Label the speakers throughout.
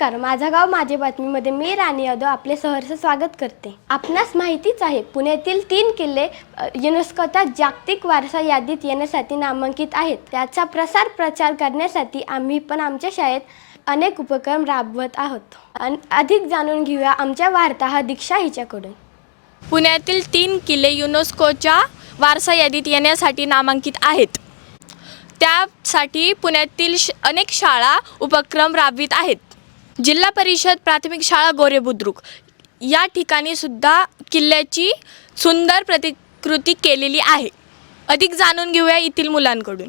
Speaker 1: नमस्कार माझा गाव माझे बातमीमध्ये मी राणी यादव आपले सहर्ष स्वागत करते. आपणास माहितीच आहे पुण्यातील तीन किल्ले युनेस्कोच्या जागतिक वारसा यादीत येण्यासाठी नामांकित आहेत. त्याचा प्रसार प्रचार करण्यासाठी आम्ही पण आमच्या शाळेत अनेक उपक्रम राबवत आहोत. अन अधिक जाणून घेऊया आमच्या वार्ताहर दीक्षा हिच्याकडून.
Speaker 2: पुण्यातील तीन किल्ले युनेस्कोच्या वारसा यादीत येण्यासाठी नामांकित आहेत. त्यासाठी पुण्यातील श अनेक शाळा उपक्रम राबवित आहेत. जिल्हा परिषद प्राथमिक शाळा गोरे बुद्रुक. या ठिकाणी सुद्धा किल्ल्याची सुंदर प्रतिकृती केलेली आहे. अधिक जाणून घेऊया येथील मुलांकडून.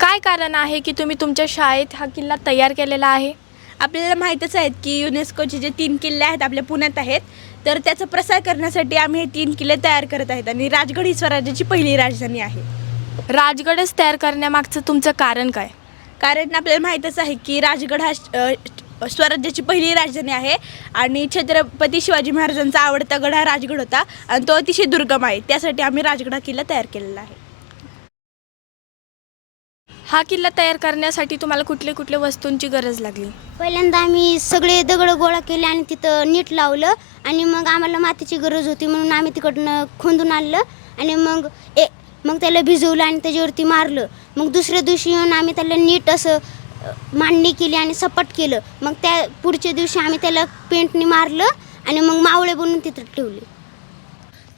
Speaker 2: काय कारण आहे की तुम्ही तुमच्या शाळेत हा किल्ला तयार केलेला आहे?
Speaker 3: आपल्याला माहीतच आहेत की युनेस्कोचे जे तीन किल्ले आहेत आपल्या पुण्यात आहेत. तर त्याचा प्रसार करण्यासाठी आम्ही हे तीन किल्ले तयार करत आहेत आणि राजगड ही स्वराज्याची पहिली राजधानी आहे.
Speaker 2: राजगडच तयार करण्यामागचं तुमचं कारण काय?
Speaker 3: कारण आपल्याला माहीतच आहे की राजगड हा स्वराज्याची पहिली राजधानी आहे. आणि छत्रपती शिवाजी महाराजांचा आवडता गड हा राजगड होता. आणि तो अतिशय दुर्गम आहे. त्यासाठी आम्ही राजगड हा किल्ला तयार केलेला आहे.
Speaker 2: हा किल्ला तयार करण्यासाठी तुम्हाला कुठले कुठले वस्तूंची गरज लागली?
Speaker 4: पहिल्यांदा आम्ही सगळे दगड गोळा केले आणि तिथं नीट लावलं. आणि मग आम्हाला मातीची गरज होती म्हणून आम्ही तिकडनं खोंदून आणलं. आणि मग ए मग त्याला भिजवलं आणि त्याच्यावरती मारलं. मग दुसऱ्या दिवशी येऊन आम्ही त्याला नीट असं मांडणी केली आणि सपाट केलं. मग त्या पुढच्या दिवशी आम्ही त्याला पेंटने मारलं आणि मग मावळे बनवून तिथं ठेवले.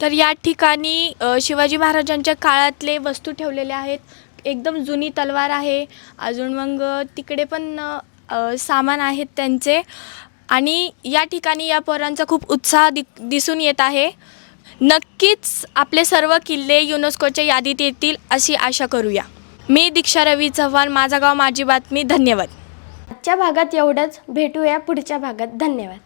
Speaker 2: तर या ठिकाणी शिवाजी महाराजांच्या काळातले वस्तू ठेवलेल्या आहेत. एकदम जुनी तलवार आहे. अजून मग तिकडे पण सामान आहेत त्यांचे. आणि या ठिकाणी या पोरांचा खूप उत्साह दि दिसून येत आहे. नक्कीच आपले सर्व किल्ले युनेस्कोच्या यादीत येतील अशी आशा करूया. मी दीक्षा रवी चव्हाण. माझा गाव माझी बातमी. धन्यवाद.
Speaker 1: आजच्या भागात एवढंच. भेटूया पुढच्या भागात. धन्यवाद.